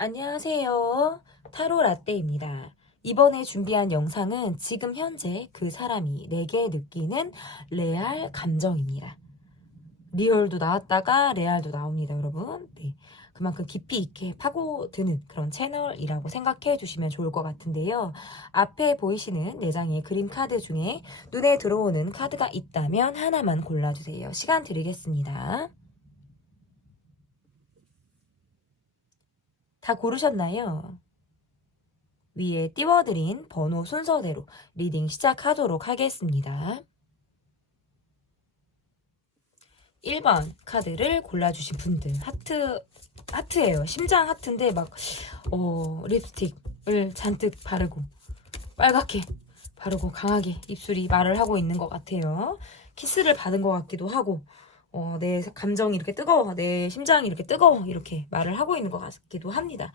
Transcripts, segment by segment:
안녕하세요. 타로 라떼입니다. 이번에 준비한 영상은 지금 현재 그 사람이 내게 느끼는 레알 감정입니다. 리얼도 나왔다가 레알도 나옵니다, 여러분. 네. 그만큼 깊이 있게 파고드는 그런 채널이라고 생각해 주시면 좋을 것 같은데요. 앞에 보이시는 4장의 그림 카드 중에 눈에 들어오는 카드가 있다면 하나만 골라주세요. 시간 드리겠습니다. 다 고르셨나요? 위에 띄워드린 번호 순서대로 리딩 시작하도록 하겠습니다. 1번 카드를 골라주신 분들 하트예요. 심장 하트인데 막 립스틱을 잔뜩 바르고 빨갛게 바르고 강하게 입술이 말을 하고 있는 것 같아요. 키스를 받은 것 같기도 하고 내 감정이 이렇게 뜨거워, 내 심장이 이렇게 뜨거워 이렇게 말을 하고 있는 것 같기도 합니다.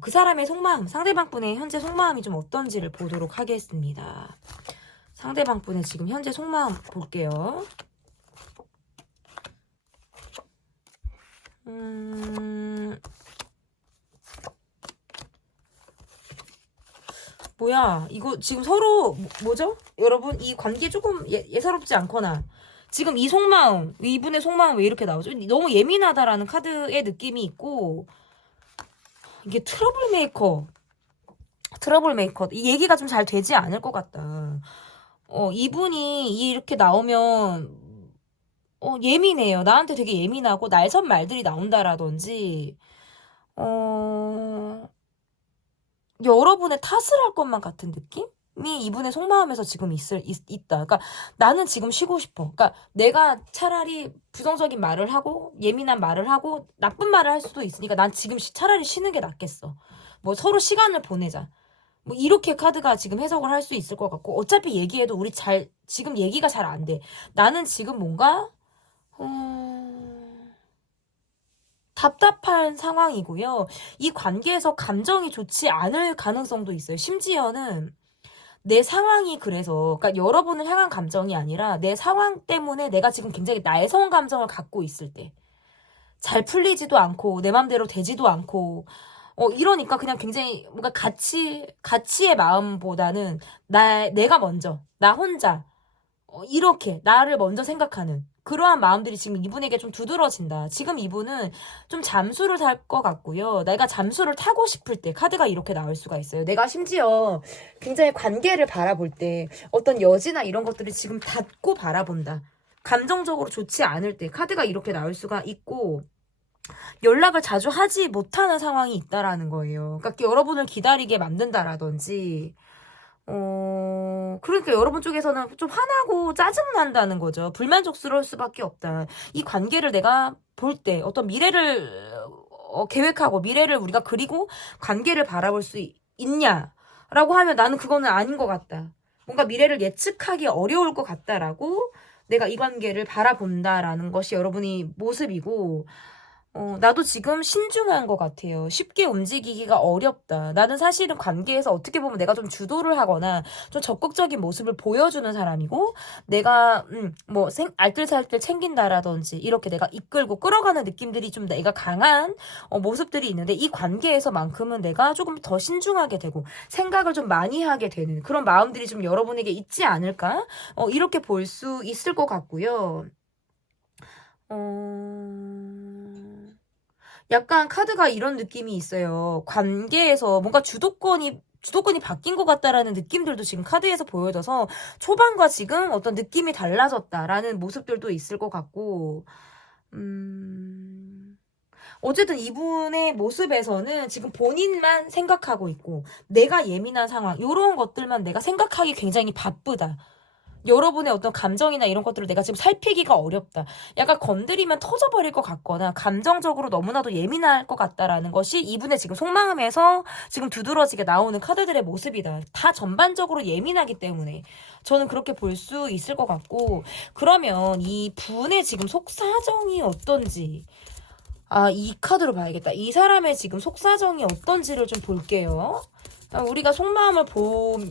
그 사람의 속마음, 상대방 분의 현재 속마음이 좀 어떤지를 보도록 하겠습니다. 상대방 분의 지금 현재 속마음 볼게요. 뭐야, 이거 지금 서로 뭐죠? 여러분, 이 관계 조금 예사롭지 않거나 지금 이 속마음, 이분의 속마음 왜 이렇게 나오죠? 너무 예민하다라는 카드의 느낌이 있고, 이게 트러블 메이커. 이 얘기가 좀 잘 되지 않을 것 같다. 이분이 이렇게 나오면 예민해요. 나한테 되게 예민하고 날선 말들이 나온다라든지 여러분의 탓을 할 것만 같은 느낌이 이분의 속마음에서 지금 있다. 그러니까 나는 지금 쉬고 싶어. 그러니까 내가 차라리 부정적인 말을 하고 예민한 말을 하고 나쁜 말을 할 수도 있으니까 난 지금 차라리 쉬는 게 낫겠어. 뭐 서로 시간을 보내자. 뭐 이렇게 카드가 지금 해석을 할 수 있을 것 같고, 어차피 얘기해도 우리 지금 얘기가 잘 안 돼. 나는 지금 뭔가 답답한 상황이고요. 이 관계에서 감정이 좋지 않을 가능성도 있어요. 심지어는 내 상황이 그래서, 그러니까 여러분을 향한 감정이 아니라 내 상황 때문에 내가 지금 굉장히 날선 감정을 갖고 있을 때, 잘 풀리지도 않고 내 맘대로 되지도 않고 이러니까 그냥 굉장히 뭔가 가치의 마음보다는 내가 먼저, 나 혼자 이렇게 나를 먼저 생각하는 그러한 마음들이 지금 이분에게 좀 두드러진다. 지금 이분은 좀 잠수를 탈 것 같고요. 내가 잠수를 타고 싶을 때 카드가 이렇게 나올 수가 있어요. 내가 심지어 굉장히 관계를 바라볼 때 어떤 여지나 이런 것들을 지금 닫고 바라본다. 감정적으로 좋지 않을 때 카드가 이렇게 나올 수가 있고, 연락을 자주 하지 못하는 상황이 있다라는 거예요. 그러니까 여러분을 기다리게 만든다라든지, 그러니까 여러분 쪽에서는 좀 화나고 짜증난다는 거죠. 불만족스러울 수밖에 없다. 이 관계를 내가 볼 때 어떤 미래를 계획하고 미래를 우리가 그리고 관계를 바라볼 수 있냐라고 하면 나는 그거는 아닌 것 같다. 뭔가 미래를 예측하기 어려울 것 같다라고 내가 이 관계를 바라본다라는 것이 여러분이 모습이고, 나도 지금 신중한 것 같아요. 쉽게 움직이기가 어렵다. 나는 사실은 관계에서 어떻게 보면 내가 좀 주도를 하거나 좀 적극적인 모습을 보여주는 사람이고, 내가 뭐 알뜰살뜰 챙긴다라든지 이렇게 내가 이끌고 끌어가는 느낌들이 좀 내가 강한 모습들이 있는데, 이 관계에서만큼은 내가 조금 더 신중하게 되고 생각을 좀 많이 하게 되는 그런 마음들이 좀 여러분에게 있지 않을까? 이렇게 볼 수 있을 것 같고요. 약간 카드가 이런 느낌이 있어요. 관계에서 뭔가 주도권이 바뀐 것 같다라는 느낌들도 지금 카드에서 보여져서 초반과 지금 어떤 느낌이 달라졌다라는 모습들도 있을 것 같고, 어쨌든 이분의 모습에서는 지금 본인만 생각하고 있고 내가 예민한 상황, 이런 것들만 내가 생각하기 굉장히 바쁘다. 여러분의 어떤 감정이나 이런 것들을 내가 지금 살피기가 어렵다. 약간 건드리면 터져버릴 것 같거나 감정적으로 너무나도 예민할 것 같다라는 것이 이분의 지금 속마음에서 지금 두드러지게 나오는 카드들의 모습이다. 다 전반적으로 예민하기 때문에 저는 그렇게 볼 수 있을 것 같고, 그러면 이 분의 지금 속사정이 어떤지, 이 카드로 봐야겠다. 이 사람의 지금 속사정이 어떤지를 좀 볼게요. 우리가 속마음을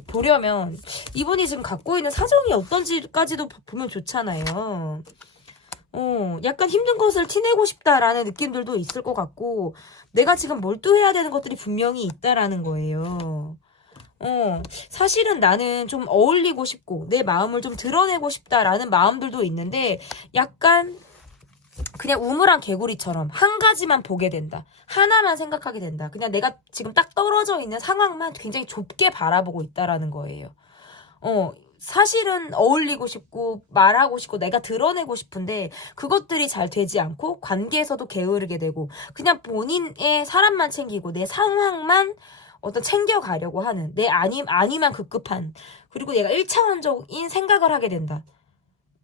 보려면 이분이 지금 갖고 있는 사정이 어떤지까지도 보면 좋잖아요. 약간 힘든 것을 티내고 싶다라는 느낌들도 있을 것 같고, 내가 지금 몰두해야 되는 것들이 분명히 있다라는 거예요. 사실은 나는 좀 어울리고 싶고, 내 마음을 좀 드러내고 싶다라는 마음들도 있는데, 약간 그냥 우물안 개구리처럼 한 가지만 보게 된다. 하나만 생각하게 된다. 그냥 내가 지금 딱 떨어져 있는 상황만 굉장히 좁게 바라보고 있다라는 거예요. 사실은 어울리고 싶고 말하고 싶고 내가 드러내고 싶은데 그것들이 잘 되지 않고 관계에서도 게으르게 되고 그냥 본인의 사람만 챙기고 내 상황만 어떤 챙겨가려고 하는 내 아니만 급급한 그리고 내가 1차원적인 생각을 하게 된다.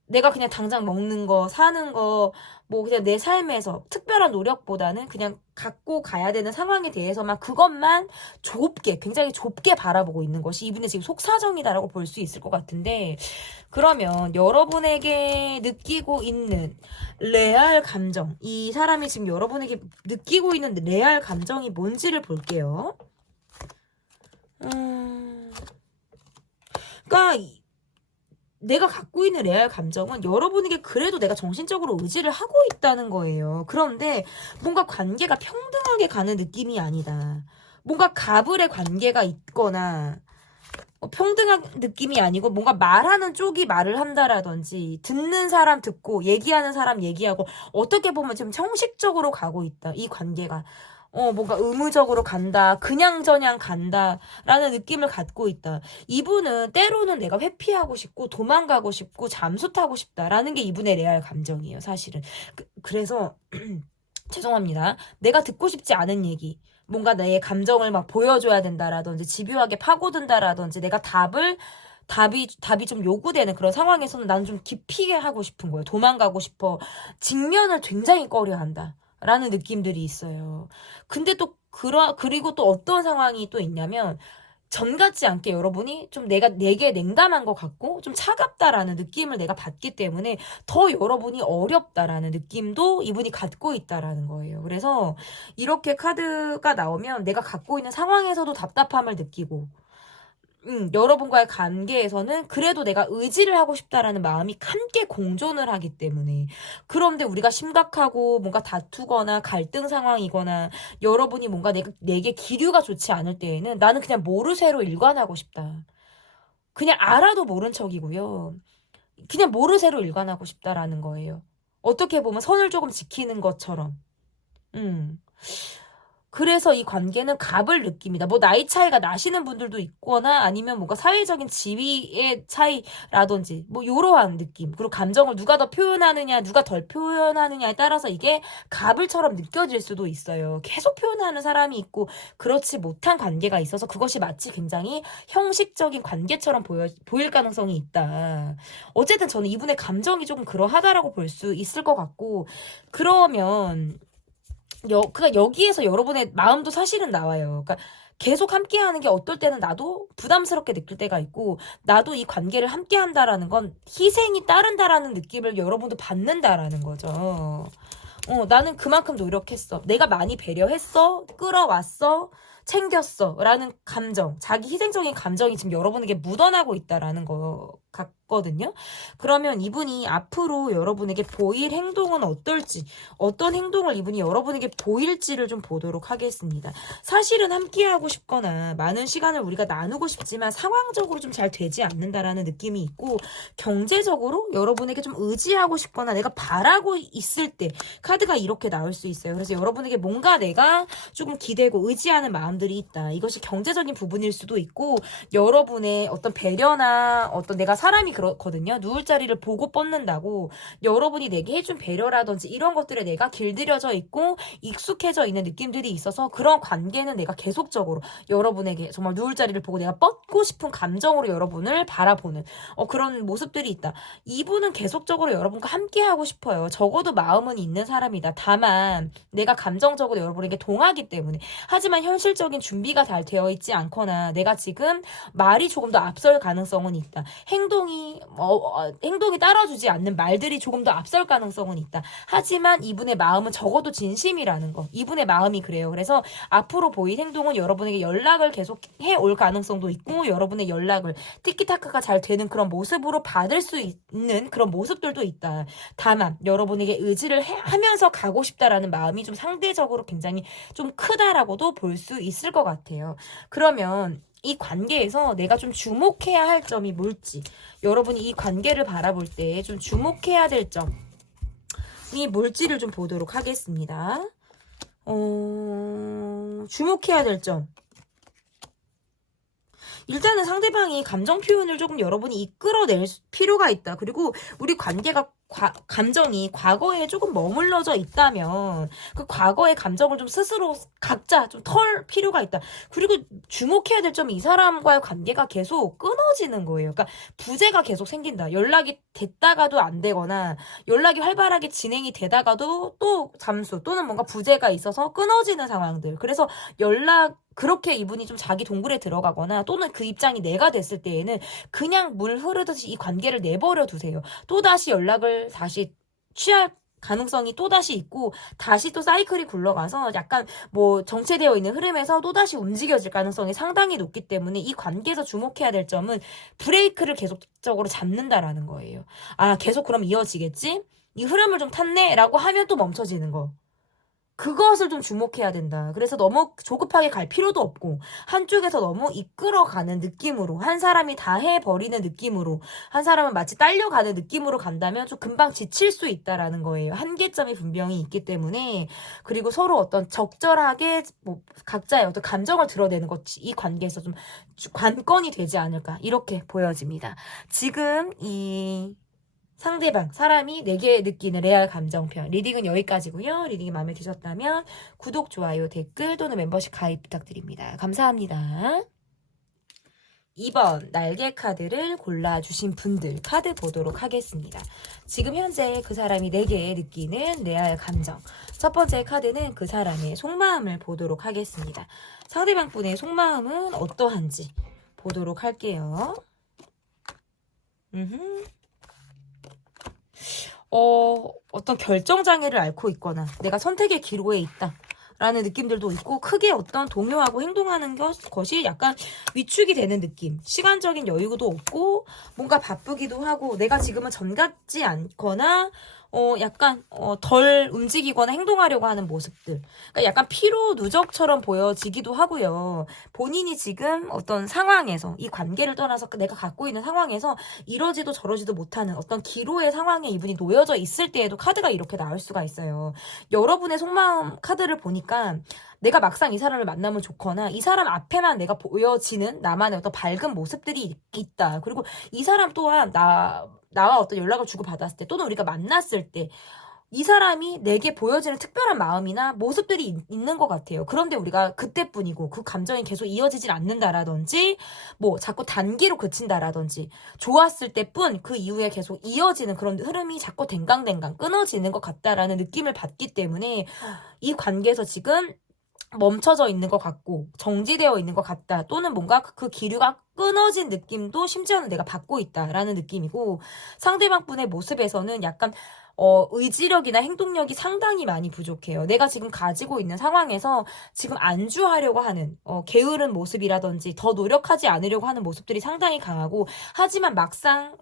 내가 그냥 당장 먹는 거, 사는 거, 뭐 그냥 내 삶에서 특별한 노력보다는 그냥 갖고 가야 되는 상황에 대해서만 그것만 좁게, 굉장히 좁게 바라보고 있는 것이 이분의 지금 속사정이다라고 볼 수 있을 것 같은데, 그러면 여러분에게 느끼고 있는 레알 감정, 이 사람이 지금 여러분에게 느끼고 있는 레알 감정이 뭔지를 볼게요. 그러니까 내가 갖고 있는 레알 감정은 여러분에게 그래도 내가 정신적으로 의지를 하고 있다는 거예요. 그런데 뭔가 관계가 평등하게 가는 느낌이 아니다. 뭔가 가불의 관계가 있거나 평등한 느낌이 아니고 뭔가 말하는 쪽이 말을 한다라든지 듣는 사람 듣고 얘기하는 사람 얘기하고 어떻게 보면 지금 형식적으로 가고 있다. 이 관계가. 뭔가 의무적으로 간다, 그냥저냥 간다라는 느낌을 갖고 있다. 이분은 때로는 내가 회피하고 싶고 도망가고 싶고 잠수 타고 싶다라는 게 이분의 레알 감정이에요, 사실은. 그래서 죄송합니다. 내가 듣고 싶지 않은 얘기, 뭔가 내 감정을 막 보여줘야 된다라든지 집요하게 파고든다라든지 내가 답이 좀 요구되는 그런 상황에서는 나는 좀 깊이 하고 싶은 거예요. 도망가고 싶어. 직면을 굉장히 꺼려한다. 라는 느낌들이 있어요. 근데 또 그리고 또 어떤 상황이 또 있냐면 전 같지 않게 여러분이 좀 내게 냉담한 것 같고 좀 차갑다라는 느낌을 내가 받기 때문에 더 여러분이 어렵다라는 느낌도 이분이 갖고 있다라는 거예요. 그래서 이렇게 카드가 나오면 내가 갖고 있는 상황에서도 답답함을 느끼고 여러분과의 관계에서는 그래도 내가 의지를 하고 싶다라는 마음이 함께 공존을 하기 때문에 그런데 우리가 심각하고 뭔가 다투거나 갈등 상황이거나 여러분이 뭔가 내게 기류가 좋지 않을 때에는 나는 그냥 모르쇠로 일관하고 싶다. 그냥 알아도 모른 척이고요. 그냥 모르쇠로 일관하고 싶다라는 거예요. 어떻게 보면 선을 조금 지키는 것처럼. 음. 그래서 이 관계는 갑을 느낍니다. 뭐 나이 차이가 나시는 분들도 있거나 아니면 뭔가 사회적인 지위의 차이라든지 뭐 이러한 느낌. 그리고 감정을 누가 더 표현하느냐 누가 덜 표현하느냐에 따라서 이게 갑을처럼 느껴질 수도 있어요. 계속 표현하는 사람이 있고 그렇지 못한 관계가 있어서 그것이 마치 굉장히 형식적인 관계처럼 보일 가능성이 있다. 어쨌든 저는 이분의 감정이 조금 그러하다라고 볼 수 있을 것 같고 그러면 그러니까 여기에서 여러분의 마음도 사실은 나와요. 그러니까 계속 함께 하는 게 어떨 때는 나도 부담스럽게 느낄 때가 있고, 나도 이 관계를 함께 한다라는 건 희생이 따른다라는 느낌을 여러분도 받는다라는 거죠. 나는 그만큼 노력했어. 내가 많이 배려했어. 끌어왔어. 챙겼어. 라는 감정, 자기 희생적인 감정이 지금 여러분에게 묻어나고 있다라는 거 같거든요. 그러면 이분이 앞으로 여러분에게 보일 행동은 어떨지, 어떤 행동을 이분이 여러분에게 보일지를 좀 보도록 하겠습니다. 사실은 함께하고 싶거나 많은 시간을 우리가 나누고 싶지만 상황적으로 좀 잘 되지 않는다라는 느낌이 있고 경제적으로 여러분에게 좀 의지하고 싶거나 내가 바라고 있을 때 카드가 이렇게 나올 수 있어요. 그래서 여러분에게 뭔가 내가 조금 기대고 의지하는 마음들이 있다. 이것이 경제적인 부분일 수도 있고 여러분의 어떤 배려나 어떤 내가 사람이 그렇거든요. 누울 자리를 보고 뻗는다고 여러분이 내게 해준 배려라든지 이런 것들에 내가 길들여져 있고 익숙해져 있는 느낌들이 있어서 그런 관계는 내가 계속적으로 여러분에게 정말 누울 자리를 보고 내가 뻗고 싶은 감정으로 여러분을 바라보는 그런 모습들이 있다. 이분은 계속적으로 여러분과 함께 하고 싶어요. 적어도 마음은 있는 사람이다. 다만 내가 감정적으로 여러분에게 동하기 때문에 하지만 현실적인 준비가 잘 되어 있지 않거나 내가 지금 말이 조금 더 앞설 가능성은 있다. 행동이 행동이 따라주지 않는 말들이 조금 더 앞설 가능성은 있다. 하지만 이분의 마음은 적어도 진심이라는 거. 이분의 마음이 그래요. 그래서 앞으로 보일 행동은 여러분에게 연락을 계속 해올 가능성도 있고 여러분의 연락을 티키타카가 잘 되는 그런 모습으로 받을 수 있는 그런 모습들도 있다. 다만 여러분에게 의지를 하면서 가고 싶다라는 마음이 좀 상대적으로 굉장히 좀 크다라고도 볼 수 있을 것 같아요. 그러면 이 관계에서 내가 좀 주목해야 할 점이 뭘지, 여러분이 이 관계를 바라볼 때 좀 주목해야 될 점이 뭘지를 좀 보도록 하겠습니다. 주목해야 될 점. 일단은 상대방이 감정 표현을 조금 여러분이 이끌어낼 필요가 있다. 그리고 우리 관계가 감정이 과거에 조금 머물러져 있다면 그 과거의 감정을 좀 스스로 각자 좀 털 필요가 있다. 그리고 주목해야 될 점이 이 사람과의 관계가 계속 끊어지는 거예요. 그러니까 부재가 계속 생긴다. 연락이 됐다가도 안 되거나 연락이 활발하게 진행이 되다가도 또 잠수 또는 뭔가 부재가 있어서 끊어지는 상황들. 그래서 그렇게 이분이 좀 자기 동굴에 들어가거나 또는 그 입장이 내가 됐을 때에는 그냥 물 흐르듯이 이 관계를 내버려 두세요. 또다시 연락을 다시 취할 가능성이 또다시 있고 다시 또 사이클이 굴러가서 약간 뭐 정체되어 있는 흐름에서 또다시 움직여질 가능성이 상당히 높기 때문에 이 관계에서 주목해야 될 점은 브레이크를 계속적으로 잡는다라는 거예요. 아, 계속 그럼 이어지겠지? 이 흐름을 좀 탔네? 라고 하면 또 멈춰지는 거. 그것을 좀 주목해야 된다. 그래서 너무 조급하게 갈 필요도 없고 한쪽에서 너무 이끌어가는 느낌으로 한 사람이 다 해버리는 느낌으로 한 사람은 마치 딸려가는 느낌으로 간다면 좀 금방 지칠 수 있다라는 거예요. 한계점이 분명히 있기 때문에 그리고 서로 어떤 적절하게 뭐 각자의 어떤 감정을 드러내는 것이 이 관계에서 좀 관건이 되지 않을까 이렇게 보여집니다. 지금 이 상대방, 사람이 내게 느끼는 레알 감정편. 리딩은 여기까지고요. 리딩이 마음에 드셨다면 구독, 좋아요, 댓글 또는 멤버십 가입 부탁드립니다. 감사합니다. 2번 날개 카드를 골라주신 분들 카드 보도록 하겠습니다. 지금 현재 그 사람이 내게 느끼는 레알 감정. 첫 번째 카드는 그 사람의 속마음을 보도록 하겠습니다. 상대방 분의 속마음은 어떠한지 보도록 할게요. 어떤 결정장애를 앓고 있거나 내가 선택의 기로에 있다 라는 느낌들도 있고 크게 어떤 동요하고 행동하는 것이 약간 위축이 되는 느낌. 시간적인 여유도 없고 뭔가 바쁘기도 하고 내가 지금은 전 같지 않거나 약간 덜 움직이거나 행동하려고 하는 모습들. 그러니까 약간 피로 누적처럼 보여지기도 하고요. 본인이 지금 어떤 상황에서 이 관계를 떠나서 내가 갖고 있는 상황에서 이러지도 저러지도 못하는 어떤 기로의 상황에 이분이 놓여져 있을 때에도 카드가 이렇게 나올 수가 있어요. 여러분의 속마음 카드를 보니까 내가 막상 이 사람을 만나면 좋거나 이 사람 앞에만 내가 보여지는 나만의 어떤 밝은 모습들이 있다. 그리고 이 사람 또한 나와 어떤 연락을 주고받았을 때 또는 우리가 만났을 때 이 사람이 내게 보여지는 특별한 마음이나 모습들이 있는 것 같아요. 그런데 우리가 그때뿐이고 그 감정이 계속 이어지질 않는다라든지 뭐 자꾸 단기로 그친다라든지 좋았을 때뿐 그 이후에 계속 이어지는 그런 흐름이 자꾸 댕강댕강 끊어지는 것 같다라는 느낌을 받기 때문에 이 관계에서 지금 멈춰져 있는 것 같고 정지되어 있는 것 같다 또는 뭔가 그 기류가 끊어진 느낌도 심지어는 내가 받고 있다라는 느낌이고 상대방 분의 모습에서는 약간 의지력이나 행동력이 상당히 많이 부족해요. 내가 지금 가지고 있는 상황에서 지금 안주하려고 하는 게으른 모습이라든지 더 노력하지 않으려고 하는 모습들이 상당히 강하고 하지만 막상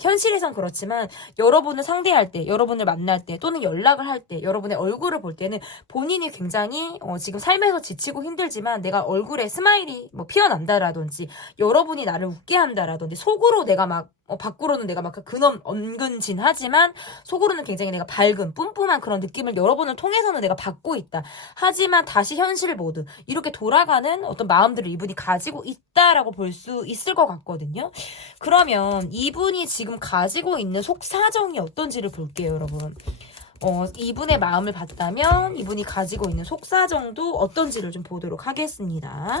현실에선 그렇지만 여러분을 상대할 때 여러분을 만날 때 또는 연락을 할 때 여러분의 얼굴을 볼 때는 본인이 굉장히 지금 삶에서 지치고 힘들지만 내가 얼굴에 스마일이 뭐 피어난다라든지 여러분이 나를 웃게 한다라든지 속으로 내가 막 밖으로는 내가 막 근엄 언근진하지만 속으로는 굉장히 내가 밝은 뿜뿜한 그런 느낌을 여러분을 통해서는 내가 받고 있다. 하지만 다시 현실 모드 이렇게 돌아가는 어떤 마음들을 이분이 가지고 있다라고 볼 수 있을 것 같거든요. 그러면 이분이 지금 가지고 있는 속사정이 어떤지를 볼게요, 여러분. 이분의 마음을 봤다면 이분이 가지고 있는 속사정도 어떤지를 좀 보도록 하겠습니다.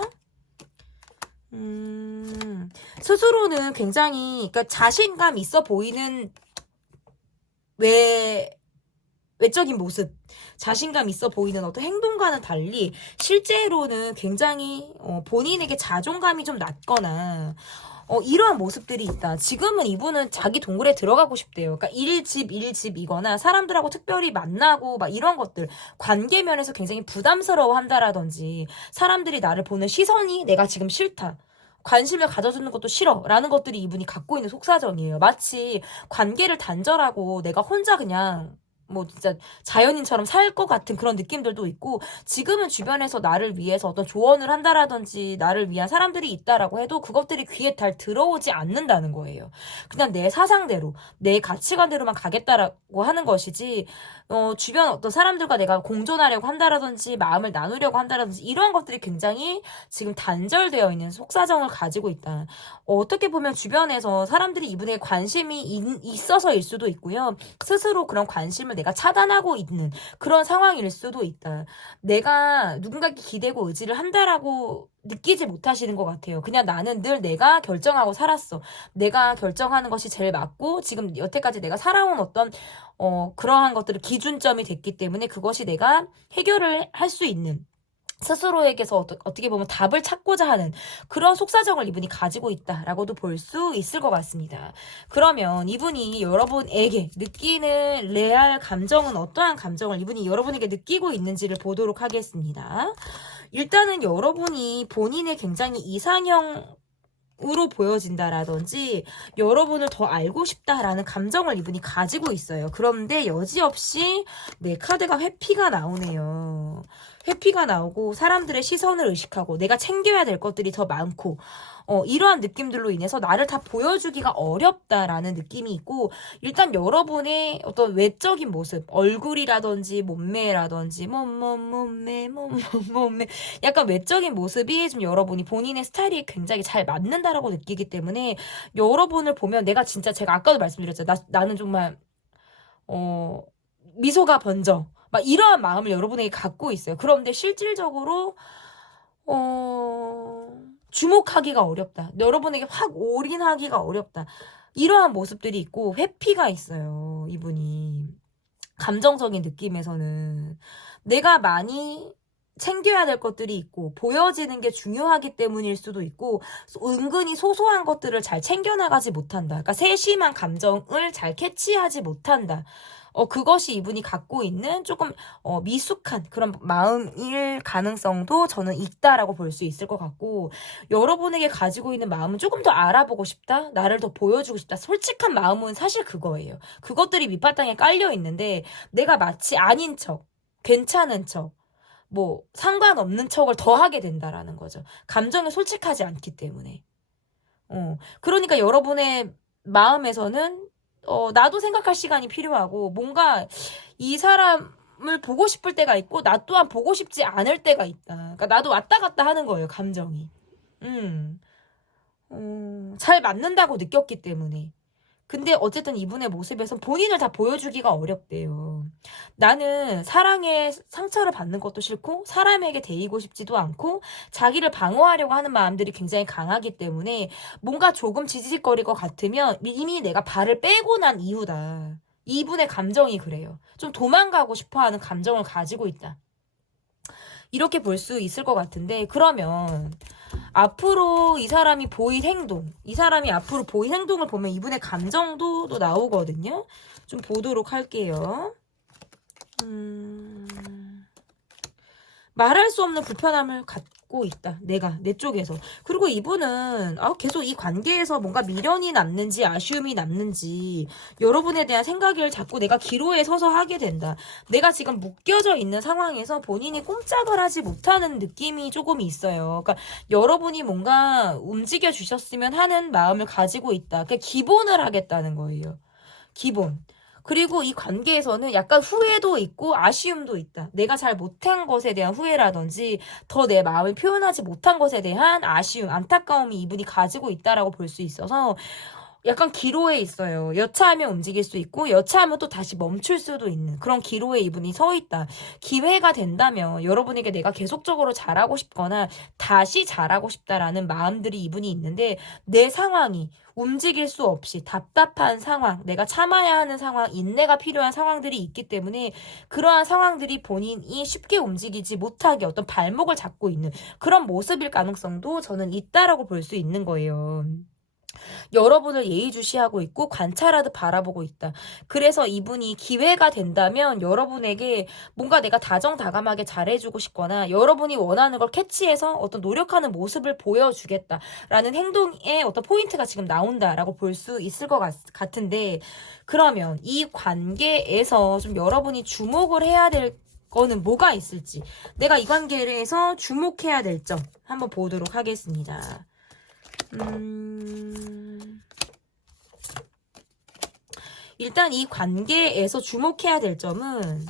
스스로는 굉장히 그러니까 자신감 있어 보이는 외적인 모습, 자신감 있어 보이는 어떤 행동과는 달리 실제로는 굉장히 본인에게 자존감이 좀 낮거나 이러한 모습들이 있다. 지금은 이분은 자기 동굴에 들어가고 싶대요. 그러니까 일집이거나 사람들하고 특별히 만나고 막 이런 것들, 관계 면에서 굉장히 부담스러워 한다라든지, 사람들이 나를 보는 시선이 내가 지금 싫다. 관심을 가져주는 것도 싫어. 라는 것들이 이분이 갖고 있는 속사정이에요. 마치 관계를 단절하고 내가 혼자 그냥 뭐 진짜 자연인처럼 살 것 같은 그런 느낌들도 있고, 지금은 주변에서 나를 위해서 어떤 조언을 한다라든지 나를 위한 사람들이 있다라고 해도 그것들이 귀에 잘 들어오지 않는다는 거예요. 그냥 내 사상대로 내 가치관대로만 가겠다라고 하는 것이지, 주변 어떤 사람들과 내가 공존하려고 한다라든지 마음을 나누려고 한다라든지 이러한 것들이 굉장히 지금 단절되어 있는 속사정을 가지고 있다. 어떻게 보면 주변에서 사람들이 이분에게 관심이 있어서일 수도 있고요. 스스로 그런 관심을 내가 차단하고 있는 그런 상황일 수도 있다. 내가 누군가에게 기대고 의지를 한다라고 느끼지 못하시는 것 같아요. 그냥 나는 늘 내가 결정하고 살았어. 내가 결정하는 것이 제일 맞고, 지금 여태까지 내가 살아온 어떤 그러한 것들을 기준점이 됐기 때문에 그것이 내가 해결을 할 수 있는, 스스로에게서 어떻게 보면 답을 찾고자 하는 그런 속사정을 이분이 가지고 있다라고도 볼 수 있을 것 같습니다. 그러면 이분이 여러분에게 느끼는 레알 감정은 어떠한 감정을 이분이 여러분에게 느끼고 있는지를 보도록 하겠습니다. 일단은 여러분이 본인의 굉장히 이상형으로 보여진다라든지 여러분을 더 알고 싶다라는 감정을 이분이 가지고 있어요. 그런데 여지없이 네, 카드가 회피가 나오네요. 회피가 나오고 사람들의 시선을 의식하고 내가 챙겨야 될 것들이 더 많고, 이러한 느낌들로 인해서 나를 다 보여주기가 어렵다라는 느낌이 있고, 일단 여러분의 어떤 외적인 모습, 얼굴이라든지 몸매라든지 몸매 약간 외적인 모습이 좀 여러분이 본인의 스타일이 굉장히 잘 맞는다라고 느끼기 때문에 여러분을 보면 내가 진짜, 제가 아까도 말씀드렸죠. 나는 정말 미소가 번져. 막 이러한 마음을 여러분에게 갖고 있어요. 그런데 실질적으로 주목하기가 어렵다. 여러분에게 확 올인하기가 어렵다. 이러한 모습들이 있고 회피가 있어요. 이분이. 감정적인 느낌에서는 내가 많이 챙겨야 될 것들이 있고 보여지는 게 중요하기 때문일 수도 있고, 은근히 소소한 것들을 잘 챙겨나가지 못한다. 그러니까 세심한 감정을 잘 캐치하지 못한다. 그것이 이분이 갖고 있는 조금 미숙한 그런 마음일 가능성도 저는 있다라고 볼 수 있을 것 같고, 여러분에게 가지고 있는 마음은 조금 더 알아보고 싶다, 나를 더 보여주고 싶다, 솔직한 마음은 사실 그거예요. 그것들이 밑바탕에 깔려 있는데 내가 마치 아닌 척, 괜찮은 척, 뭐 상관없는 척을 더 하게 된다라는 거죠. 감정에 솔직하지 않기 때문에. 그러니까 여러분의 마음에서는 나도 생각할 시간이 필요하고, 뭔가 이 사람을 보고 싶을 때가 있고 나 또한 보고 싶지 않을 때가 있다. 그러니까 나도 왔다 갔다 하는 거예요, 감정이. 잘 맞는다고 느꼈기 때문에. 근데 어쨌든 이분의 모습에선 본인을 다 보여주기가 어렵대요. 나는 사랑에 상처를 받는 것도 싫고 사람에게 대이고 싶지도 않고 자기를 방어하려고 하는 마음들이 굉장히 강하기 때문에 뭔가 조금 지지직거릴 것 같으면 이미 내가 발을 빼고 난 이후다. 이분의 감정이 그래요. 좀 도망가고 싶어하는 감정을 가지고 있다. 이렇게 볼 수 있을 것 같은데, 그러면 앞으로 이 사람이 앞으로 보일 행동을 보면 이분의 감정도 또 나오거든요. 좀 보도록 할게요. 말할 수 없는 불편함을 갖고 있다. 내 쪽에서. 그리고 이분은 계속 이 관계에서 뭔가 미련이 남는지 아쉬움이 남는지 여러분에 대한 생각을 자꾸 내가 기로에 서서 하게 된다. 내가 지금 묶여져 있는 상황에서 본인이 꼼짝을 하지 못하는 느낌이 조금 있어요. 그러니까 여러분이 뭔가 움직여 주셨으면 하는 마음을 가지고 있다. 그러니까 기본을 하겠다는 거예요. 기본. 그리고 이 관계에서는 약간 후회도 있고 아쉬움도 있다. 내가 잘 못한 것에 대한 후회라든지 더 내 마음을 표현하지 못한 것에 대한 아쉬움, 안타까움이 이분이 가지고 있다라고 볼 수 있어서 약간 기로에 있어요. 여차하면 움직일 수 있고 여차하면 또 다시 멈출 수도 있는 그런 기로에 이분이 서 있다. 기회가 된다면 여러분에게 내가 계속적으로 잘하고 싶거나 다시 잘하고 싶다라는 마음들이 이분이 있는데, 내 상황이 움직일 수 없이 답답한 상황, 내가 참아야 하는 상황, 인내가 필요한 상황들이 있기 때문에 그러한 상황들이 본인이 쉽게 움직이지 못하게 어떤 발목을 잡고 있는 그런 모습일 가능성도 저는 있다라고 볼 수 있는 거예요. 여러분을 예의주시하고 있고 관찰하듯 바라보고 있다. 그래서 이분이 기회가 된다면 여러분에게 뭔가 내가 다정다감하게 잘해주고 싶거나 여러분이 원하는 걸 캐치해서 어떤 노력하는 모습을 보여주겠다라는 행동의 어떤 포인트가 지금 나온다라고 볼 수 있을 것 같은데, 그러면 이 관계에서 좀 여러분이 주목을 해야 될 거는 뭐가 있을지, 내가 이 관계에서 주목해야 될 점 한번 보도록 하겠습니다. 일단 이 관계에서 주목해야 될 점은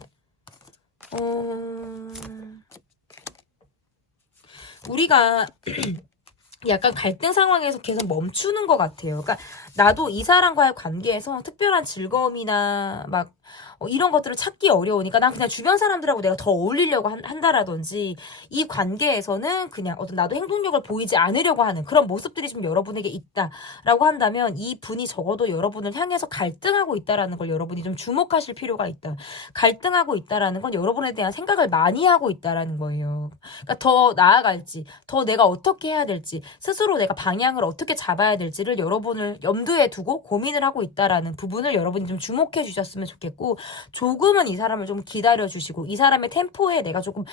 우리가 약간 갈등 상황에서 계속 멈추는 것 같아요. 그러니까 나도 이 사람과의 관계에서 특별한 즐거움이나 막 이런 것들을 찾기 어려우니까 난 그냥 주변 사람들하고 내가 더 어울리려고 한다라든지, 이 관계에서는 그냥 어떤 나도 행동력을 보이지 않으려고 하는 그런 모습들이 좀 여러분에게 있다라고 한다면, 이 분이 적어도 여러분을 향해서 갈등하고 있다라는 걸 여러분이 좀 주목하실 필요가 있다. 갈등하고 있다라는 건 여러분에 대한 생각을 많이 하고 있다라는 거예요. 그러니까 더 나아갈지, 더 내가 어떻게 해야 될지, 스스로 내가 방향을 어떻게 잡아야 될지를 여러분을 염두에 두고 고민을 하고 있다라는 부분을 여러분이 좀 주목해 주셨으면 좋겠고, 조금은 이 사람을 좀 기다려 주시고 이 사람의 템포에 내가 조금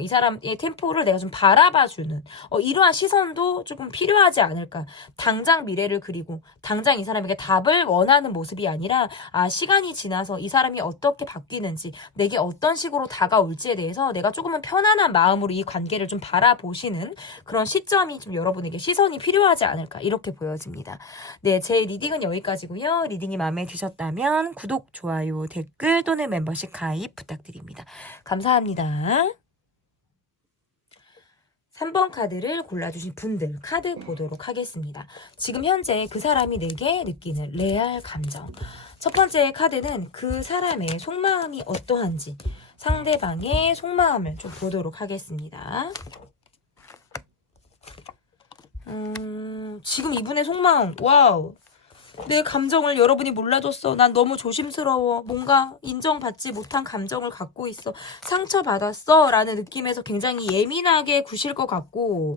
이 사람의 템포를 내가 좀 바라봐 주는 이러한 시선도 조금 필요하지 않을까. 당장 미래를 그리고 당장 이 사람에게 답을 원하는 모습이 아니라, 시간이 지나서 이 사람이 어떻게 바뀌는지, 내게 어떤 식으로 다가올지에 대해서 내가 조금은 편안한 마음으로 이 관계를 좀 바라보시는 그런 시점이 좀 여러분에게 시선이 필요하지 않을까, 이렇게 보여집니다. 네, 제 리딩은 여기까지고요. 리딩이 마음에 드셨다면 구독, 좋아요, 댓글 또는 멤버십 가입 부탁드립니다. 감사합니다. 3번 카드를 골라주신 분들 카드 보도록 하겠습니다. 지금 현재 그 사람이 내게 느끼는 레알 감정. 첫 번째 카드는 그 사람의 속마음이 어떠한지, 상대방의 속마음을 좀 보도록 하겠습니다. 지금 이분의 속마음, 와우. 내 감정을 여러분이 몰라줬어. 난 너무 조심스러워. 뭔가 인정받지 못한 감정을 갖고 있어. 상처받았어. 라는 느낌에서 굉장히 예민하게 구실 것 같고,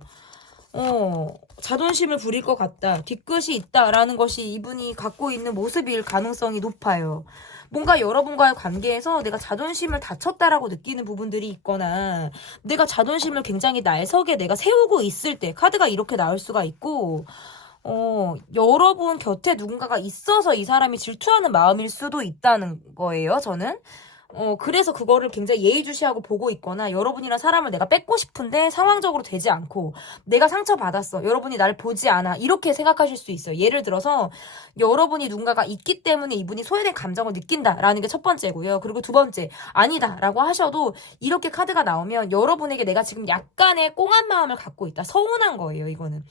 자존심을 부릴 것 같다. 뒤끝이 있다라는 것이 이분이 갖고 있는 모습일 가능성이 높아요. 뭔가 여러분과의 관계에서 내가 자존심을 다쳤다라고 느끼는 부분들이 있거나, 내가 자존심을 굉장히 날석에 내가 세우고 있을 때 카드가 이렇게 나올 수가 있고, 여러분 곁에 누군가가 있어서 이 사람이 질투하는 마음일 수도 있다는 거예요, 저는. 그래서 그거를 굉장히 예의주시하고 보고 있거나, 여러분이랑 사람을 내가 뺏고 싶은데 상황적으로 되지 않고 내가 상처받았어, 여러분이 날 보지 않아, 이렇게 생각하실 수 있어요. 예를 들어서 여러분이 누군가가 있기 때문에 이분이 소외된 감정을 느낀다라는 게 첫 번째고요. 그리고 두 번째, 아니다 라고 하셔도 이렇게 카드가 나오면 여러분에게 내가 지금 약간의 꽁한 마음을 갖고 있다, 서운한 거예요, 이거는.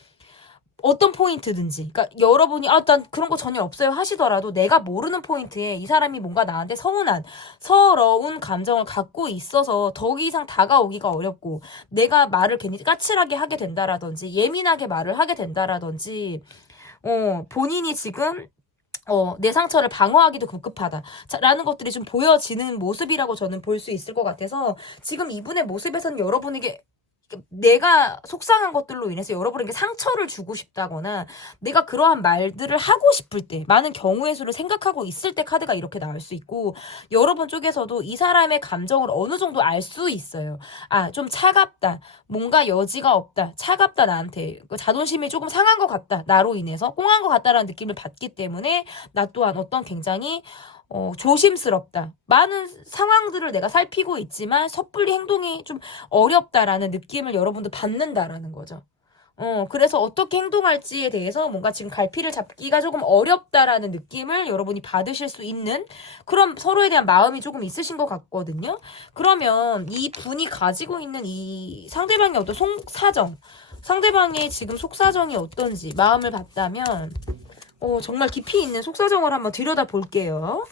어떤 포인트든지. 그러니까 여러분이 난 그런 거 전혀 없어요 하시더라도, 내가 모르는 포인트에 이 사람이 뭔가 나한테 서러운 감정을 갖고 있어서 더 이상 다가오기가 어렵고, 내가 말을 괜히 까칠하게 하게 된다라든지 예민하게 말을 하게 된다라든지, 본인이 지금 내 상처를 방어하기도 급급하다 라는 것들이 좀 보여지는 모습이라고 저는 볼 수 있을 것 같아서, 지금 이분의 모습에서는 여러분에게 내가 속상한 것들로 인해서 여러분에게 상처를 주고 싶다거나, 내가 그러한 말들을 하고 싶을 때, 많은 경우의 수를 생각하고 있을 때 카드가 이렇게 나올 수 있고, 여러분 쪽에서도 이 사람의 감정을 어느 정도 알 수 있어요. 좀 차갑다, 뭔가 여지가 없다, 차갑다, 나한테 자존심이 조금 상한 것 같다, 나로 인해서 꽁한 것 같다라는 느낌을 받기 때문에 나 또한 어떤 굉장히 조심스럽다, 많은 상황들을 내가 살피고 있지만 섣불리 행동이 좀 어렵다라는 느낌을 여러분도 받는다라는 거죠. 그래서 어떻게 행동할지에 대해서 뭔가 지금 갈피를 잡기가 조금 어렵다라는 느낌을 여러분이 받으실 수 있는 그런 서로에 대한 마음이 조금 있으신 것 같거든요. 그러면 이 분이 가지고 있는 이 상대방의 어떤 속사정, 상대방의 지금 속사정이 어떤지 마음을 봤다면, 정말 깊이 있는 속사정을 한번 들여다 볼게요.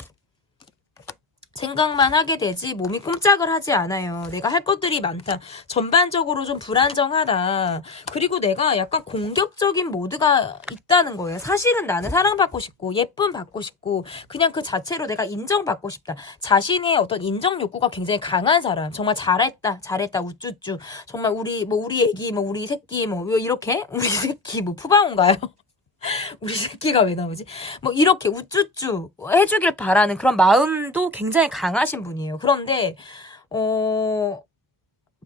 생각만 하게 되지 몸이 꼼짝을 하지 않아요. 내가 할 것들이 많다. 전반적으로 좀 불안정하다. 그리고 내가 약간 공격적인 모드가 있다는 거예요. 사실은 나는 사랑받고 싶고 예쁨 받고 싶고 그냥 그 자체로 내가 인정받고 싶다. 자신의 어떤 인정 욕구가 굉장히 강한 사람. 정말 잘했다 우쭈쭈. 정말 우리 애기 우리 새끼 이렇게 우리 새끼 푸바오인가요? 우리 새끼가 왜 나오지? 뭐 이렇게 우쭈쭈 해주길 바라는 그런 마음도 굉장히 강하신 분이에요. 그런데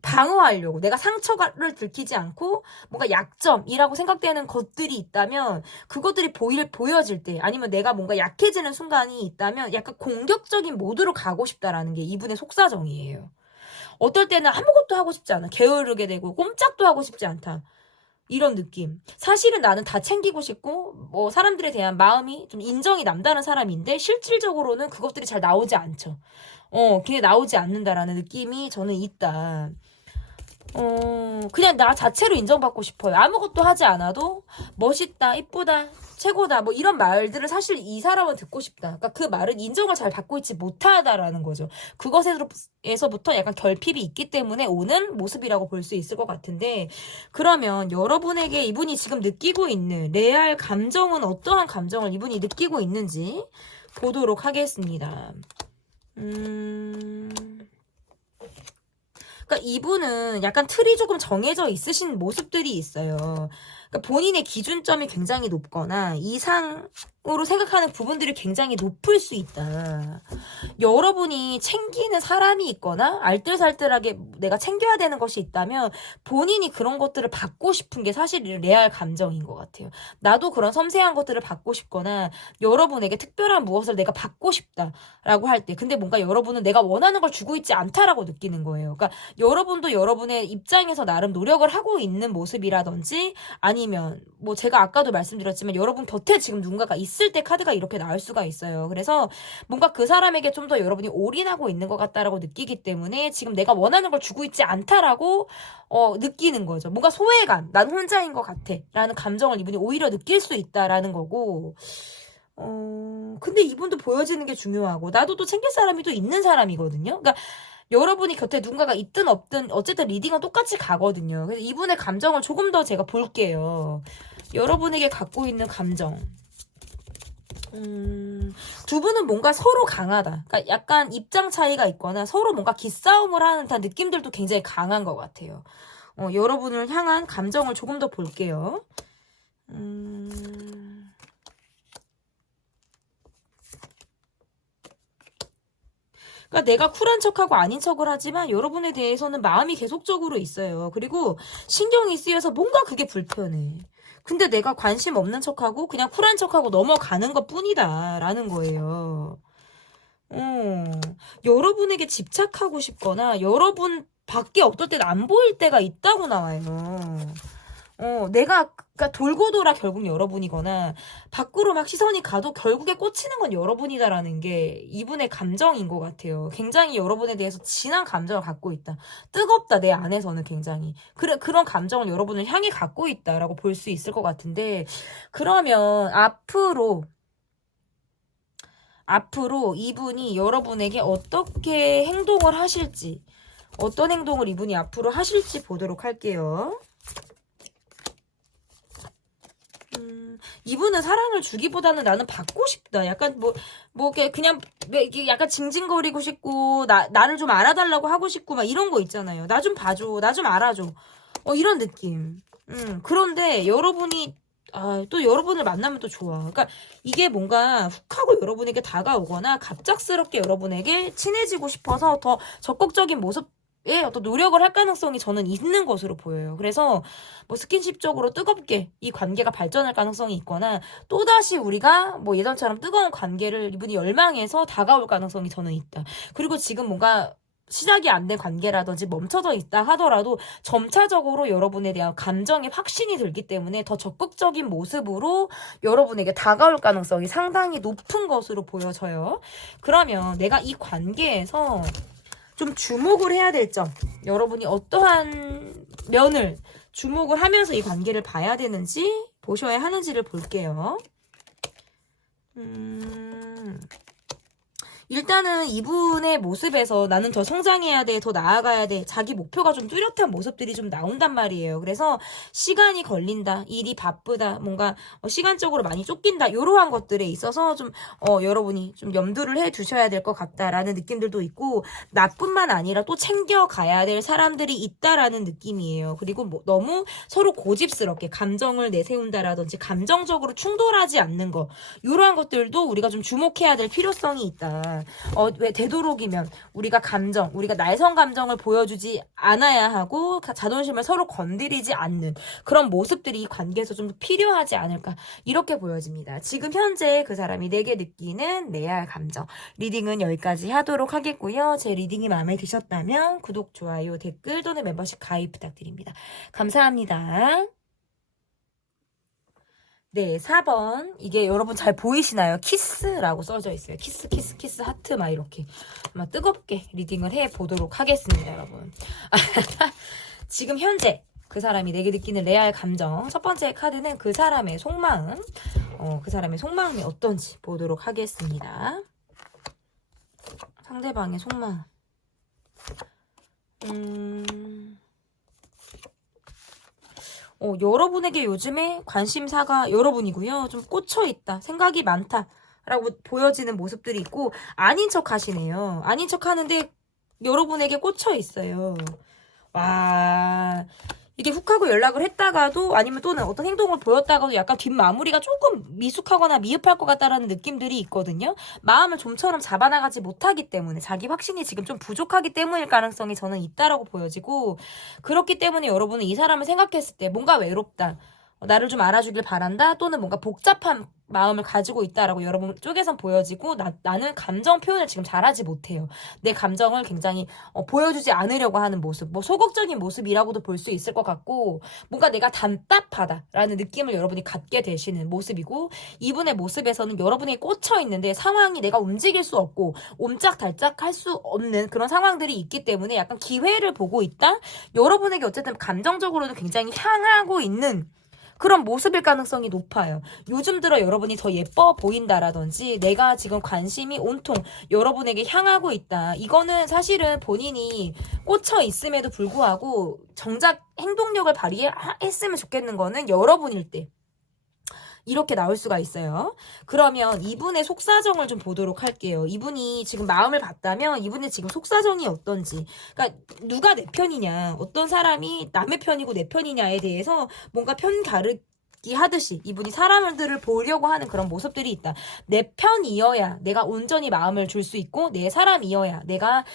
방어하려고 내가 상처를 들키지 않고 뭔가 약점이라고 생각되는 것들이 있다면 그것들이 보여질 때 아니면 내가 뭔가 약해지는 순간이 있다면 약간 공격적인 모드로 가고 싶다라는 게 이분의 속사정이에요. 어떨 때는 아무것도 하고 싶지 않아. 게으르게 되고 꼼짝도 하고 싶지 않다. 이런 느낌. 사실은 나는 다 챙기고 싶고 뭐 사람들에 대한 마음이 좀 인정이 남다른 사람인데 실질적으로는 그것들이 잘 나오지 않죠. 그게 나오지 않는다라는 느낌이 저는 있다. 그냥 나 자체로 인정받고 싶어요. 아무것도 하지 않아도 멋있다, 이쁘다, 최고다, 뭐 이런 말들을 사실 이 사람은 듣고 싶다. 그러니까 그 말은 인정을 잘 받고 있지 못하다라는 거죠. 그것에서부터 약간 결핍이 있기 때문에 오는 모습이라고 볼 수 있을 것 같은데, 그러면 여러분에게 이분이 지금 느끼고 있는 레알 감정은 어떠한 감정을 이분이 느끼고 있는지 보도록 하겠습니다. 그러니까 이분은 약간 틀이 조금 정해져 있으신 모습들이 있어요. 그러니까 본인의 기준점이 굉장히 높거나 이상으로 생각하는 부분들이 굉장히 높을 수 있다. 여러분이 챙기는 사람이 있거나 알뜰살뜰하게 내가 챙겨야 되는 것이 있다면 본인이 그런 것들을 받고 싶은 게 사실 레알 감정인 것 같아요. 나도 그런 섬세한 것들을 받고 싶거나 여러분에게 특별한 무엇을 내가 받고 싶다라고 할 때 근데 뭔가 여러분은 내가 원하는 걸 주고 있지 않다라고 느끼는 거예요. 그러니까 여러분도 여러분의 입장에서 나름 노력을 하고 있는 모습이라든지 아니면 뭐 제가 아까도 말씀드렸지만 여러분 곁에 지금 누군가가 있을 때 카드가 이렇게 나올 수가 있어요. 그래서 뭔가 그 사람에게 좀 더 여러분이 올인하고 있는 것 같다라고 느끼기 때문에 지금 내가 원하는 걸 주고 있지 않다라고 느끼는 거죠. 뭔가 소외감, 난 혼자인 것 같아 라는 감정을 이분이 오히려 느낄 수 있다라는 거고 근데 이분도 보여지는 게 중요하고 나도 또 챙길 사람이 또 있는 사람이거든요. 그러니까 여러분이 곁에 누군가가 있든 없든 어쨌든 리딩은 똑같이 가거든요. 그래서 이분의 감정을 조금 더 제가 볼게요. 여러분에게 갖고 있는 감정. 두 분은 뭔가 서로 강하다. 그러니까 약간 입장 차이가 있거나 서로 뭔가 기싸움을 하는 듯한 느낌들도 굉장히 강한 것 같아요. 여러분을 향한 감정을 조금 더 볼게요. 그러니까 내가 쿨한 척하고 아닌 척을 하지만 여러분에 대해서는 마음이 계속적으로 있어요. 그리고 신경이 쓰여서 뭔가 그게 불편해. 근데 내가 관심 없는 척하고 그냥 쿨한 척하고 넘어가는 것 뿐이다 라는 거예요. 여러분에게 집착하고 싶거나 여러분 밖에 어떨 때는 안 보일 때가 있다고 나와요. 내가 그러니까 돌고 돌아 결국 여러분이거나 밖으로 막 시선이 가도 결국에 꽂히는 건 여러분이다라는 게 이분의 감정인 것 같아요. 굉장히 여러분에 대해서 진한 감정을 갖고 있다. 뜨겁다 내 안에서는 굉장히 그런 감정을 여러분을 향해 갖고 있다라고 볼 수 있을 것 같은데 그러면 앞으로 이분이 여러분에게 어떻게 행동을 하실지 어떤 행동을 이분이 앞으로 하실지 보도록 할게요. 이분은 사랑을 주기보다는 나는 받고 싶다. 약간 그냥 약간 징징거리고 싶고 나를 좀 알아달라고 하고 싶고 막 이런 거 있잖아요. 나 좀 봐줘, 나 좀 알아줘. 이런 느낌. 그런데 여러분이 또 여러분을 만나면 또 좋아. 그러니까 이게 뭔가 훅 하고 여러분에게 다가오거나 갑작스럽게 여러분에게 친해지고 싶어서 더 적극적인 모습 어떤 노력을 할 가능성이 저는 있는 것으로 보여요. 그래서 뭐 스킨십적으로 뜨겁게 이 관계가 발전할 가능성이 있거나 또다시 우리가 뭐 예전처럼 뜨거운 관계를 이분이 열망해서 다가올 가능성이 저는 있다. 그리고 지금 뭔가 시작이 안 된 관계라든지 멈춰져 있다 하더라도 점차적으로 여러분에 대한 감정이 확신이 들기 때문에 더 적극적인 모습으로 여러분에게 다가올 가능성이 상당히 높은 것으로 보여져요. 그러면 내가 이 관계에서 좀 주목을 해야 될 점, 여러분이 어떠한 면을 주목을 하면서 이 관계를 봐야 되는지 보셔야 하는지를 볼게요. 일단은 이분의 모습에서 나는 더 성장해야 돼, 더 나아가야 돼, 자기 목표가 좀 뚜렷한 모습들이 좀 나온단 말이에요. 그래서 시간이 걸린다, 일이 바쁘다, 뭔가 시간적으로 많이 쫓긴다, 이러한 것들에 있어서 좀 여러분이 좀 염두를 해 두셔야 될 것 같다라는 느낌들도 있고, 나뿐만 아니라 또 챙겨가야 될 사람들이 있다라는 느낌이에요. 그리고 뭐 너무 서로 고집스럽게 감정을 내세운다라든지 감정적으로 충돌하지 않는 거, 이러한 것들도 우리가 좀 주목해야 될 필요성이 있다. 왜 되도록이면 우리가 우리가 날선 감정을 보여주지 않아야 하고 자존심을 서로 건드리지 않는 그런 모습들이 이 관계에서 좀 필요하지 않을까, 이렇게 보여집니다. 지금 현재 그 사람이 내게 느끼는 레알 감정 리딩은 여기까지 하도록 하겠고요. 제 리딩이 마음에 드셨다면 구독, 좋아요, 댓글 또는 멤버십 가입 부탁드립니다. 감사합니다. 네, 4번. 이게 여러분 잘 보이시나요? 키스라고 써져 있어요. 키스, 키스, 키스, 하트 막 이렇게. 아마 뜨겁게 리딩을 해보도록 하겠습니다, 여러분. 지금 현재 그 사람이 내게 느끼는 레알 감정. 첫 번째 카드는 그 사람의 속마음. 그 사람의 속마음이 어떤지 보도록 하겠습니다. 상대방의 속마음. 여러분에게 요즘에 관심사가 여러분이고요. 좀 꽂혀있다, 생각이 많다 라고 보여지는 모습들이 있고, 아닌 척 하시네요. 아닌 척 하는데 여러분에게 꽂혀있어요. 와, 이게 훅 하고 연락을 했다가도, 아니면 또는 어떤 행동을 보였다가도 약간 뒷마무리가 조금 미숙하거나 미흡할 것 같다라는 느낌들이 있거든요. 마음을 좀처럼 잡아나가지 못하기 때문에, 자기 확신이 지금 좀 부족하기 때문일 가능성이 저는 있다라고 보여지고, 그렇기 때문에 여러분은 이 사람을 생각했을 때 뭔가 외롭다, 나를 좀 알아주길 바란다, 또는 뭔가 복잡한 마음을 가지고 있다라고 여러분 쪽에선 보여지고, 나는 감정 표현을 지금 잘하지 못해요. 내 감정을 굉장히 보여주지 않으려고 하는 모습, 뭐 소극적인 모습이라고도 볼 수 있을 것 같고, 뭔가 내가 답답하다라는 느낌을 여러분이 갖게 되시는 모습이고, 이분의 모습에서는 여러분이 꽂혀 있는데 상황이 내가 움직일 수 없고 옴짝달짝 할 수 없는 그런 상황들이 있기 때문에 약간 기회를 보고 있다? 여러분에게 어쨌든 감정적으로는 굉장히 향하고 있는 그런 모습일 가능성이 높아요. 요즘 들어 여러분이 더 예뻐 보인다라든지 내가 지금 관심이 온통 여러분에게 향하고 있다, 이거는 사실은 본인이 꽂혀 있음에도 불구하고 정작 행동력을 발휘했으면 좋겠는 거는 여러분일 때 이렇게 나올 수가 있어요. 그러면 이분의 속사정을 좀 보도록 할게요. 이분이 지금 마음을 봤다면 이분의 지금 속사정이 어떤지, 그러니까 누가 내 편이냐, 어떤 사람이 남의 편이고 내 편이냐에 대해서 뭔가 편 가르기 하듯이 이분이 사람들을 보려고 하는 그런 모습들이 있다. 내 편이어야 내가 온전히 마음을 줄 수 있고, 내 사람이어야 내가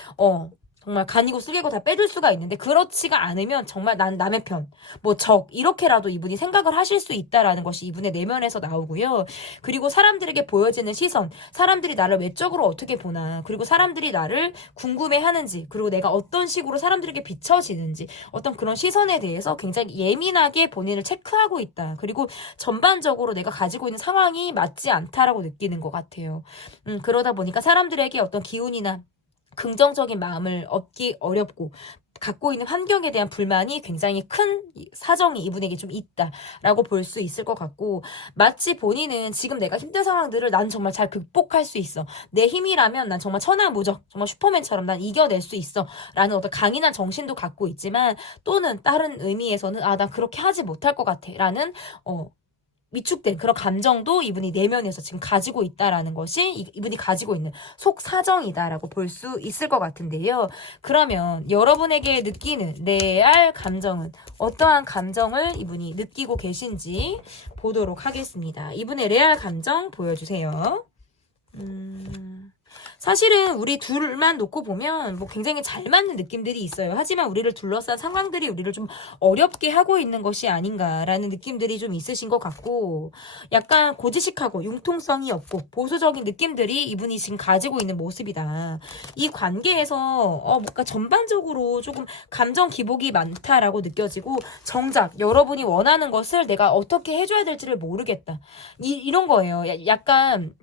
정말 간이고 쓰개고 다 빼줄 수가 있는데, 그렇지가 않으면 정말 난 남의 편, 뭐 이렇게라도 이분이 생각을 하실 수 있다라는 것이 이분의 내면에서 나오고요. 그리고 사람들에게 보여지는 시선, 사람들이 나를 외적으로 어떻게 보나, 그리고 사람들이 나를 궁금해하는지, 그리고 내가 어떤 식으로 사람들에게 비춰지는지, 어떤 그런 시선에 대해서 굉장히 예민하게 본인을 체크하고 있다. 그리고 전반적으로 내가 가지고 있는 상황이 맞지 않다라고 느끼는 것 같아요. 그러다 보니까 사람들에게 어떤 기운이나 긍정적인 마음을 얻기 어렵고, 갖고 있는 환경에 대한 불만이 굉장히 큰 사정이 이분에게 좀 있다라고 볼 수 있을 것 같고, 마치 본인은 지금 내가 힘든 상황들을 난 정말 잘 극복할 수 있어, 내 힘이라면 난 정말 천하무적, 정말 슈퍼맨처럼 난 이겨낼 수 있어 라는 어떤 강인한 정신도 갖고 있지만, 또는 다른 의미에서는 난 그렇게 하지 못할 것 같아 라는 위축된 그런 감정도 이분이 내면에서 지금 가지고 있다라는 것이 이분이 가지고 있는 속사정이다라고 볼 수 있을 것 같은데요. 그러면 여러분에게 느끼는 레알 감정은 어떠한 감정을 이분이 느끼고 계신지 보도록 하겠습니다. 이분의 레알 감정 보여주세요. 사실은 우리 둘만 놓고 보면 뭐 굉장히 잘 맞는 느낌들이 있어요. 하지만 우리를 둘러싼 상황들이 우리를 좀 어렵게 하고 있는 것이 아닌가라는 느낌들이 좀 있으신 것 같고, 약간 고지식하고 융통성이 없고 보수적인 느낌들이 이분이 지금 가지고 있는 모습이다. 이 관계에서 뭔가 전반적으로 조금 감정 기복이 많다라고 느껴지고, 정작 여러분이 원하는 것을 내가 어떻게 해줘야 될지를 모르겠다, 이런 거예요. 약간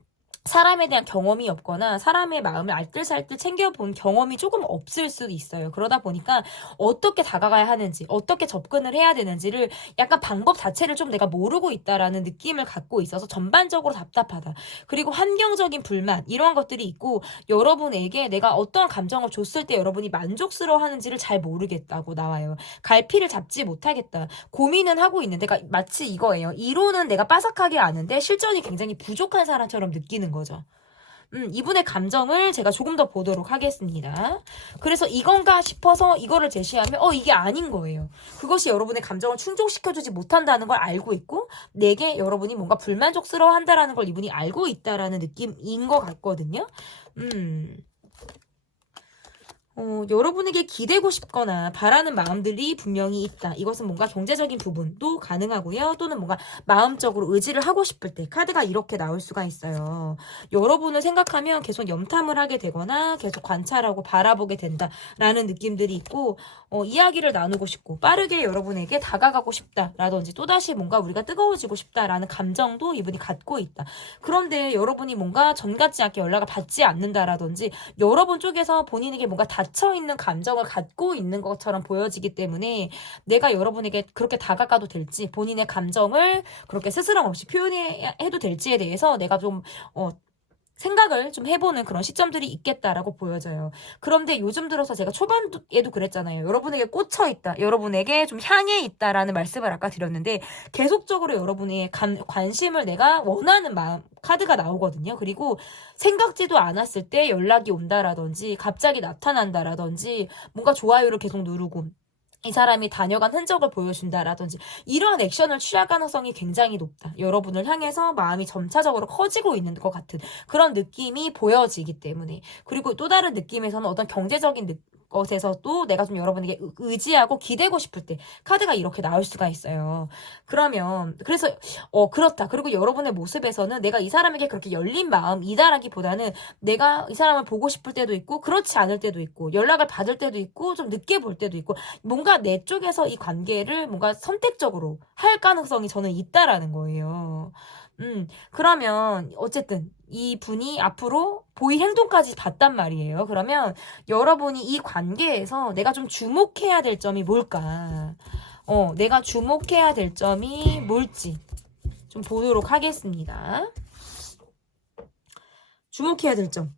사람에 대한 경험이 없거나 사람의 마음을 알뜰살뜰 챙겨본 경험이 조금 없을 수도 있어요. 그러다 보니까 어떻게 다가가야 하는지, 어떻게 접근을 해야 되는지를 약간 방법 자체를 좀 내가 모르고 있다라는 느낌을 갖고 있어서 전반적으로 답답하다. 그리고 환경적인 불만, 이런 것들이 있고 여러분에게 내가 어떤 감정을 줬을 때 여러분이 만족스러워 하는지를 잘 모르겠다고 나와요. 갈피를 잡지 못하겠다. 고민은 하고 있는데, 그러니까 마치 이거예요. 이론은 내가 빠삭하게 아는데 실전이 굉장히 부족한 사람처럼 느끼는 거죠. 이분의 감정을 제가 조금 더 보도록 하겠습니다. 그래서 이건가 싶어서 이거를 제시하면 이게 아닌 거예요. 그것이 여러분의 감정을 충족시켜주지 못한다는 걸 알고 있고 내게 여러분이 뭔가 불만족스러워 한다라는 걸 이분이 알고 있다라는 느낌인 것 같거든요. 여러분에게 기대고 싶거나 바라는 마음들이 분명히 있다. 이것은 뭔가 경제적인 부분도 가능하고요. 또는 뭔가 마음적으로 의지를 하고 싶을 때 카드가 이렇게 나올 수가 있어요. 여러분을 생각하면 계속 염탐을 하게 되거나 계속 관찰하고 바라보게 된다라는 느낌들이 있고 이야기를 나누고 싶고 빠르게 여러분에게 다가가고 싶다라든지 또다시 뭔가 우리가 뜨거워지고 싶다라는 감정도 이분이 갖고 있다. 그런데 여러분이 뭔가 전 같지 않게 연락을 받지 않는다라든지 여러분 쪽에서 본인에게 뭔가 닫혀있는 감정을 갖고 있는 것처럼 보여지기 때문에 내가 여러분에게 그렇게 다가가도 될지 본인의 감정을 그렇게 스스럼 없이 표현해도 될지에 대해서 내가 좀 생각을 좀 해보는 그런 시점들이 있겠다라고 보여져요. 그런데 요즘 들어서 제가 초반에도 그랬잖아요. 여러분에게 꽂혀있다. 여러분에게 좀 향해 있다라는 말씀을 아까 드렸는데 계속적으로 여러분의 관심을 내가 원하는 마음 카드가 나오거든요. 그리고 생각지도 않았을 때 연락이 온다라든지 갑자기 나타난다라든지 뭔가 좋아요를 계속 누르고 이 사람이 다녀간 흔적을 보여준다라든지 이러한 액션을 취할 가능성이 굉장히 높다. 여러분을 향해서 마음이 점차적으로 커지고 있는 것 같은 그런 느낌이 보여지기 때문에. 그리고 또 다른 느낌에서는 어떤 경제적인 것에서도 내가 좀 여러분에게 의지하고 기대고 싶을 때 카드가 이렇게 나올 수가 있어요. 그래서 그렇다. 그리고 여러분의 모습에서는 내가 이 사람에게 그렇게 열린 마음이다라기보다는 내가 이 사람을 보고 싶을 때도 있고 그렇지 않을 때도 있고 연락을 받을 때도 있고 좀 늦게 볼 때도 있고 뭔가 내 쪽에서 이 관계를 뭔가 선택적으로 할 가능성이 저는 있다라는 거예요. 그러면 어쨌든 이 분이 앞으로 보이 행동까지 봤단 말이에요. 그러면 여러분이 이 관계에서 내가 좀 주목해야 될 점이 뭘까? 내가 주목해야 될 점이 뭘지 좀 보도록 하겠습니다. 주목해야 될 점.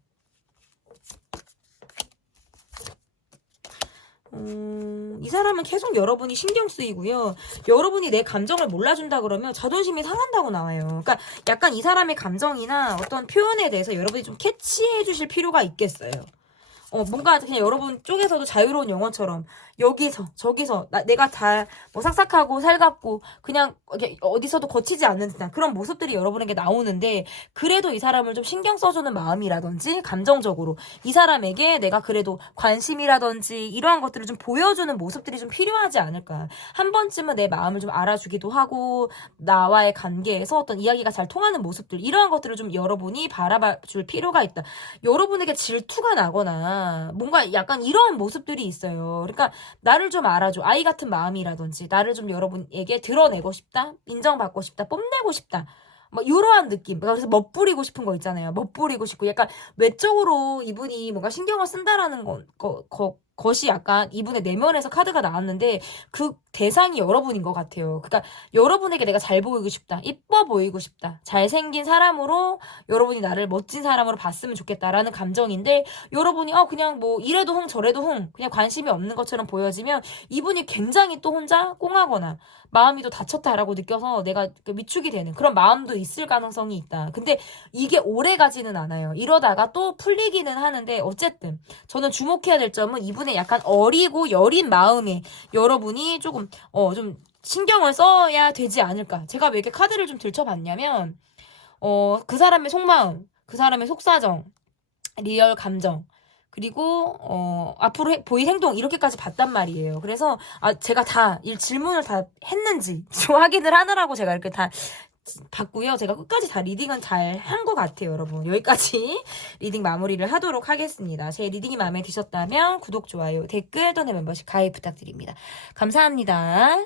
이 사람은 계속 여러분이 신경 쓰이고요. 여러분이 내 감정을 몰라준다 그러면 자존심이 상한다고 나와요. 그러니까 약간 이 사람의 감정이나 어떤 표현에 대해서 여러분이 좀 캐치해 주실 필요가 있겠어요. 뭔가 그냥 여러분 쪽에서도 자유로운 영어처럼 여기서 저기서 내가 다 뭐 삭삭하고 살갑고 그냥 어디서도 거치지 않는 듯한 그런 모습들이 여러분에게 나오는데 그래도 이 사람을 좀 신경 써주는 마음이라든지 감정적으로 이 사람에게 내가 그래도 관심이라든지 이러한 것들을 좀 보여주는 모습들이 좀 필요하지 않을까. 한 번쯤은 내 마음을 좀 알아주기도 하고 나와의 관계에서 어떤 이야기가 잘 통하는 모습들 이러한 것들을 좀 여러분이 바라봐 줄 필요가 있다. 여러분에게 질투가 나거나 뭔가 약간 이러한 모습들이 있어요. 그러니까 나를 좀 알아줘. 아이 같은 마음이라든지 나를 좀 여러분에게 드러내고 싶다. 인정받고 싶다. 뽐내고 싶다. 뭐 이러한 느낌. 그래서 멋부리고 싶은 거 있잖아요. 멋부리고 싶고 약간 외적으로 이분이 뭔가 신경을 쓴다라는 것이 약간 이분의 내면에서 카드가 나왔는데 그 대상이 여러분인 것 같아요. 그러니까 여러분에게 내가 잘 보이고 싶다. 이뻐 보이고 싶다. 잘생긴 사람으로 여러분이 나를 멋진 사람으로 봤으면 좋겠다라는 감정인데 여러분이 그냥 뭐 이래도 흥 저래도 흥 그냥 관심이 없는 것처럼 보여지면 이분이 굉장히 또 혼자 꽁하거나 마음이 또 다쳤다라고 느껴서 내가 위축이 되는 그런 마음도 있을 가능성이 있다. 근데 이게 오래 가지는 않아요. 이러다가 또 풀리기는 하는데 어쨌든 저는 주목해야 될 점은 이분의 약간 어리고 여린 마음에 여러분이 조금 좀 신경을 써야 되지 않을까. 제가 왜 이렇게 카드를 좀 들춰봤냐면 그 사람의 속마음, 그 사람의 속사정, 리얼 감정 그리고 앞으로 보일 행동 이렇게까지 봤단 말이에요. 그래서 제가 다 질문을 다 했는지 확인을 하느라고 제가 이렇게 다 봤고요. 제가 끝까지 다 리딩은 잘 한 것 같아요, 여러분. 여기까지 리딩 마무리를 하도록 하겠습니다. 제 리딩이 마음에 드셨다면 구독, 좋아요, 댓글 또는 멤버십 가입 부탁드립니다. 감사합니다.